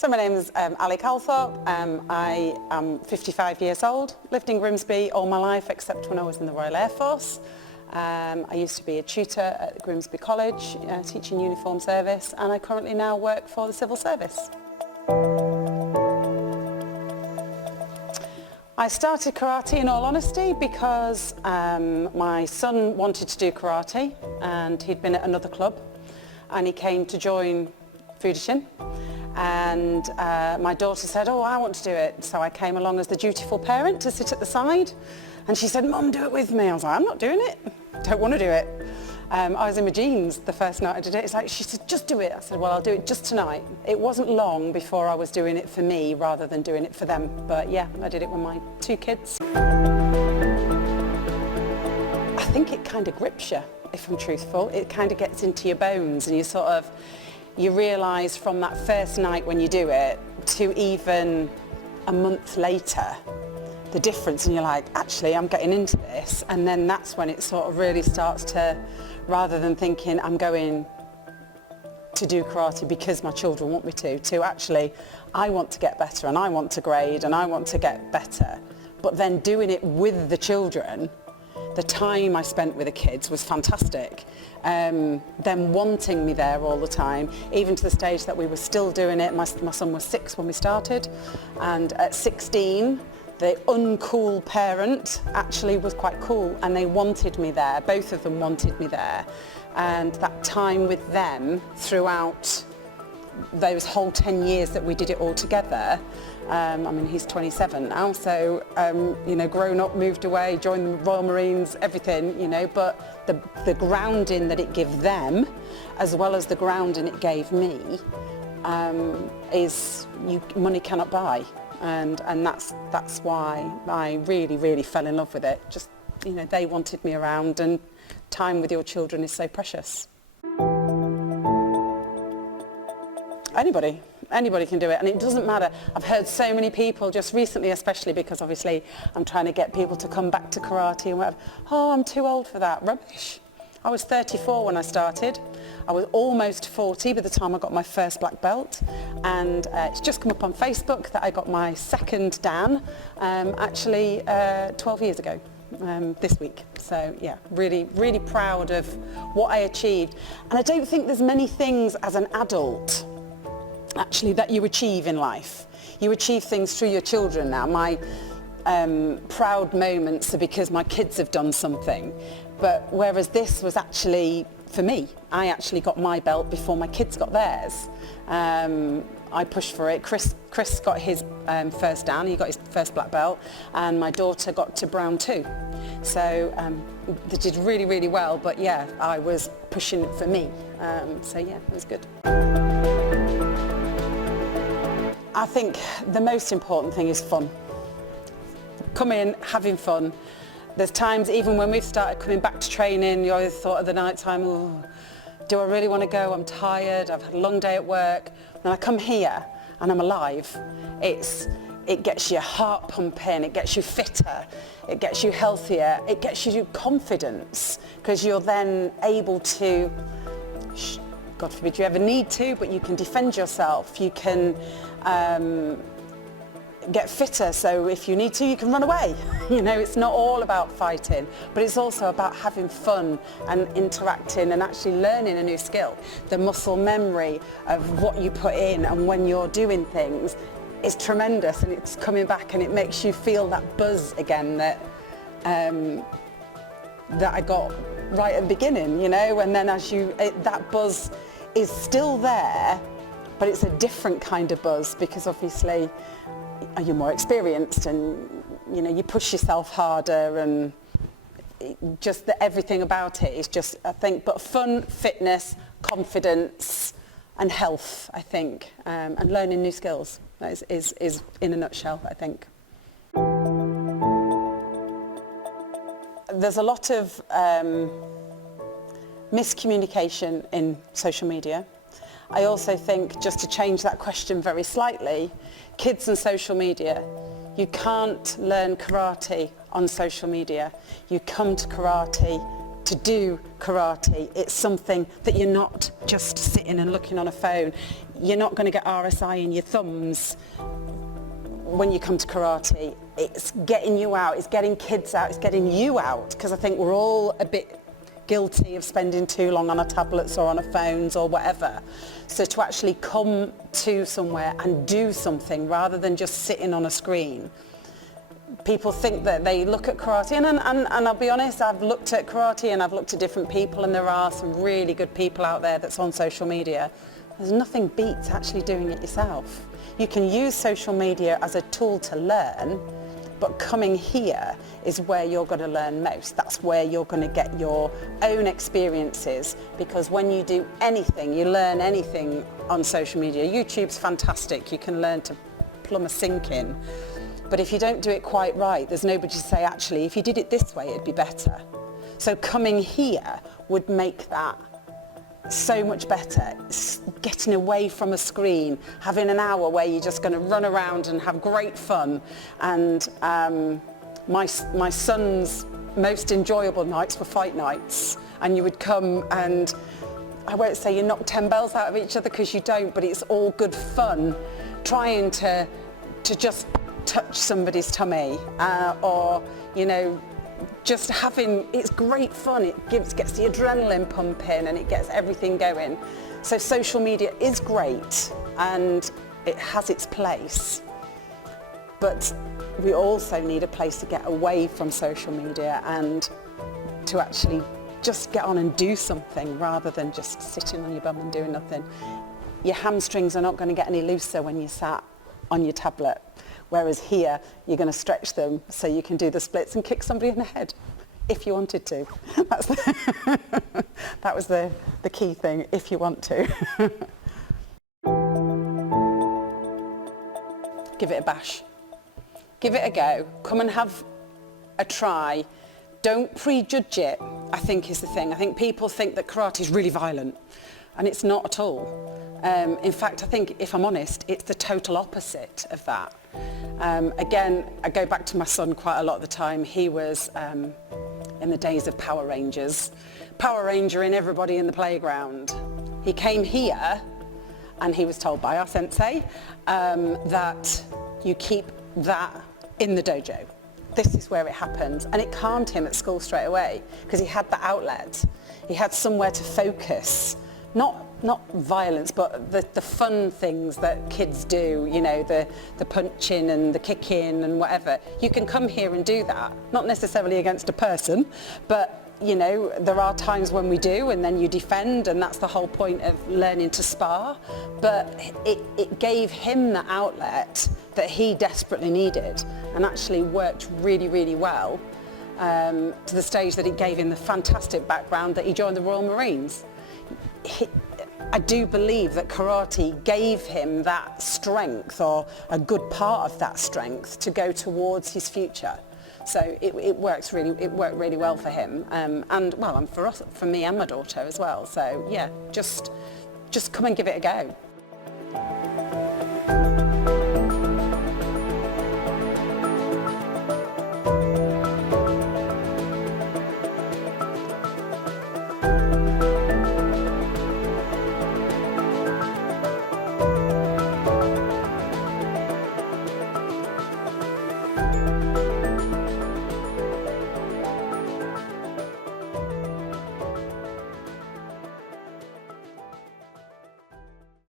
So my name is Ali Cleethorpes. I am 55 years old, lived in Grimsby all my life except when I was in the Royal Air Force. I used to be a tutor at Grimsby College, teaching uniform service, and I currently now work for the civil service. I started karate in all honesty because my son wanted to do karate and he'd been at another club and he came to join Fudoshin. And my daughter said, oh, I want to do it. So I came along as the dutiful parent to sit at the side. And she said, Mum, do it with me. I was like, I'm not doing it. Don't want to do it. I was in my jeans the first night I did it. It's like, she said, just do it. I said, well, I'll do it just tonight. It wasn't long before I was doing it for me rather than doing it for them. But yeah, I did it with my 2 kids. I think it kind of grips you, if I'm truthful. It kind of gets into your bones and you realise from that first night when you do it to even a month later the difference, and you're like, actually I'm getting into this, and then that's when it sort of really starts to, rather than thinking I'm going to do karate because my children want me to actually I want to get better and I want to grade and I want to get better, but then doing it with the children. The time I spent with the kids was fantastic. Them wanting me there all the time, even to the stage that we were still doing it. My son was 6 when we started, and at 16 the uncool parent actually was quite cool and they wanted me there. Both of them wanted me there, and that time with them throughout those whole 10 years that we did it all together. I mean, he's 27 now, so, you know, grown up, moved away, joined the Royal Marines, everything, you know, but the grounding that it gave them, as well as the grounding it gave me, money cannot buy. And that's why I really, really fell in love with it. Just, you know, they wanted me around, and time with your children is so precious. Anybody can do it, and it doesn't matter. I've heard so many people just recently, especially because obviously I'm trying to get people to come back to karate and whatever. Oh, I'm too old for that. Rubbish. I was 34 when I started. I was almost 40 by the time I got my first black belt, and it's just come up on Facebook that I got my second Dan actually 12 years ago. This week. So yeah, really, really proud of what I achieved. And I don't think there's many things as an adult actually that you achieve in life. You achieve things through your children now. My proud moments are because my kids have done something, but whereas this was actually for me, I actually got my belt before my kids got theirs. I pushed for it. Chris got his first Dan, he got his first black belt, and my daughter got to brown too. So they did really, really well, but yeah, I was pushing it for me. So yeah, it was good. I think the most important thing is fun. Come in, having fun. There's times, even when we've started coming back to training, you always thought at the night time, oh, do I really want to go? I'm tired, I've had a long day at work. When I come here and I'm alive, it gets your heart pumping, it gets you fitter, it gets you healthier, it gets you confidence, because you're then able to, God forbid you ever need to, but you can defend yourself, you can get fitter, so if you need to, you can run away. You know, it's not all about fighting, but it's also about having fun and interacting and actually learning a new skill. The muscle memory of what you put in and when you're doing things is tremendous, and it's coming back and it makes you feel that buzz again that I got right at the beginning, you know, and then that buzz is still there, but it's a different kind of buzz because obviously you're more experienced and, you know, you push yourself harder, and just everything about it is just, I think, but fun, fitness, confidence and health, I think, and learning new skills. That is in a nutshell, I think. There's a lot of miscommunication in social media. I also think, just to change that question very slightly, kids and social media, you can't learn karate on social media. You come to karate to do karate. It's something that you're not just sitting and looking on a phone. You're not going to get RSI in your thumbs when you come to karate. It's getting you out, it's getting kids out, it's getting you out, because I think we're all a bit guilty of spending too long on our tablets or on our phones or whatever. So to actually come to somewhere and do something rather than just sitting on a screen. People think that they look at karate, and I'll be honest, I've looked at karate and I've looked at different people, and there are some really good people out there that's on social media. There's nothing beats actually doing it yourself. You can use social media as a tool to learn, but coming here is where you're going to learn most. That's where you're going to get your own experiences, because when you do anything, you learn anything on social media. YouTube's fantastic, you can learn to plumb a sink in. But if you don't do it quite right, there's nobody to say, actually, if you did it this way, it'd be better. So coming here would make that so much better. Getting away from a screen, having an hour where you're just going to run around and have great fun. And my son's most enjoyable nights were fight nights. And you would come and, I won't say you knock 10 bells out of each other, because you don't, but it's all good fun. Trying to just touch somebody's tummy, or, you know, just having, it's great fun. It gets the adrenaline pumping and it gets everything going. So social media is great and it has its place, but we also need a place to get away from social media and to actually just get on and do something rather than just sitting on your bum and doing nothing. Your hamstrings are not going to get any looser when you sat on your tablet. Whereas here, you're going to stretch them so you can do the splits and kick somebody in the head, if you wanted to. That was the key thing, if you want to. Give it a bash. Give it a go. Come and have a try. Don't prejudge it, I think is the thing. I think people think that karate is really violent, and it's not at all. In fact, I think, if I'm honest, it's the total opposite of that. Again, I go back to my son quite a lot of the time. He was in the days of Power Rangers, Power Rangering everybody in the playground. He came here and he was told by our sensei that you keep that in the dojo. This is where it happens. And it calmed him at school straight away, because he had the outlet. He had somewhere to focus. Not violence, but the fun things that kids do, you know, the punching and the kicking and whatever. You can come here and do that, not necessarily against a person, but, you know, there are times when we do, and then you defend, and that's the whole point of learning to spar. But it gave him the outlet that he desperately needed, and actually worked really, really well, to the stage that it gave him the fantastic background that he joined the Royal Marines. I do believe that karate gave him that strength, or a good part of that strength, to go towards his future. So it worked really well for him, and well, and for me and my daughter as well. So yeah, just come and give it a go.